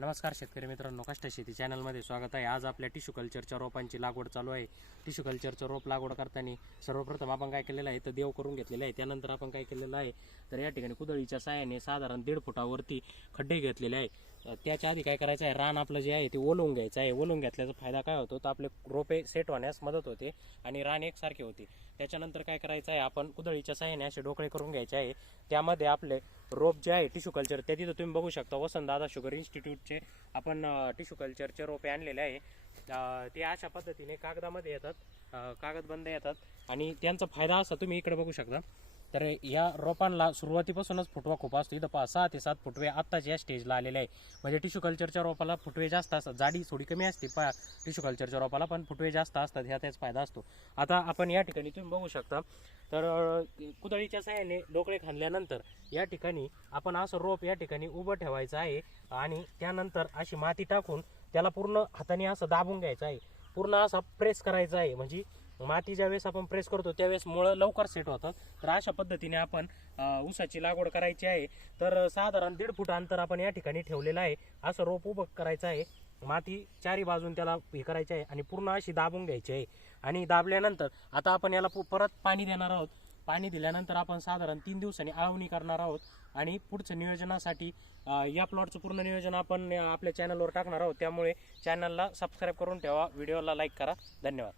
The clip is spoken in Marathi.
नमस्कार शेतकरी मित्रांनो, कष्ट शेती चॅनलमध्ये स्वागत आहे। आज आपल्या टिश्यू कल्चरच्या रोपांची लागवड चालू आहे। टिश्यू कल्चरचं रोप लागवड करताना सर्वप्रथम आपण काय केलेलं आहे तर देव करून घेतलेलं आहे। त्यानंतर आपण काय केलेलं आहे तर या ठिकाणी कुदळीच्या साहाय्याने साधारण 1.5 फुटावरती खड्डे घेतलेले आहे। त्याच्या आधी काय करायचं आहे, रान आपलं जे आहे ते ओलवून घ्यायचं आहे। ओलवून घेतल्याचा फायदा काय होतो तर आपले रोपे सेट होण्यास मदत होते आणि रान एकसारखे होते। त्याच्यानंतर काय करायचं आहे, आपण कुदळीच्या साहाय्याने असे डोकळे करून घ्यायचे आहे। त्यामध्ये आपले रोप जे आहे टिश्यू कल्चर त्या तिथं तुम्ही बघू शकता वसंतदादा शुगर इन्स्टिट्यूटचे आपण टिश्यू कल्चरचे रोपे आणलेले आहे। ते अशा पद्धतीने कागदामध्ये येतात, कागदबंद येतात आणि त्यांचा फायदा असा तुम्ही इकडे बघू शकता। तर या रोपांना सुरुवातीपासूनच फुटवा खूप असतो। इथं 6 ते 7 फुटवे आत्ताच या स्टेजला आलेले आहे। म्हणजे टिश्यू कल्चरच्या रोपाला फुटवे जास्त असतात, जाडी थोडी कमी असते टिश्यू कल्चरच्या रोपाला, पण फुटवे जास्त असतात, ह्या त्याच फायदा असतो। आता आपण या ठिकाणी तुम्ही बघू शकता तर कुदळीच्या साहाय्याने डोकळे खांदल्यानंतर या ठिकाणी आपण असं रोप या ठिकाणी उभं ठेवायचं आहे आणि त्यानंतर अशी माती टाकून त्याला पूर्ण हाताने असं दाबून घ्यायचं आहे, पूर्ण असा प्रेस करायचा आहे। म्हणजे माती ज्यावेळेस आपण प्रेस करतो त्यावेळेस मुळं लवकर सेट होतात। तर अशा पद्धतीने आपण ऊसाची लागवड करायची आहे। तर साधारण 1.5 फूट अंतर आपण या ठिकाणी ठेवलेलं आहे। असं रोप उभं करायचं आहे, माती चारी बाजून त्याला हे करायची आहे आणि पूर्ण अशी दाबून घ्यायची आहे। आणि दाबल्यानंतर आता आपण याला परत पाणी देणार आहोत। पाणी दिल्यानंतर आपण साधारण 3 दिवसांनी आळवणी करणार आहोत आणि पुढच्या नियोजनासाठी या प्लॉटचं पूर्ण नियोजन आपण आपल्या चॅनलवर टाकणार आहोत। त्यामुळे चॅनलला सबस्क्राईब करून ठेवा, व्हिडिओला लाईक करा। धन्यवाद।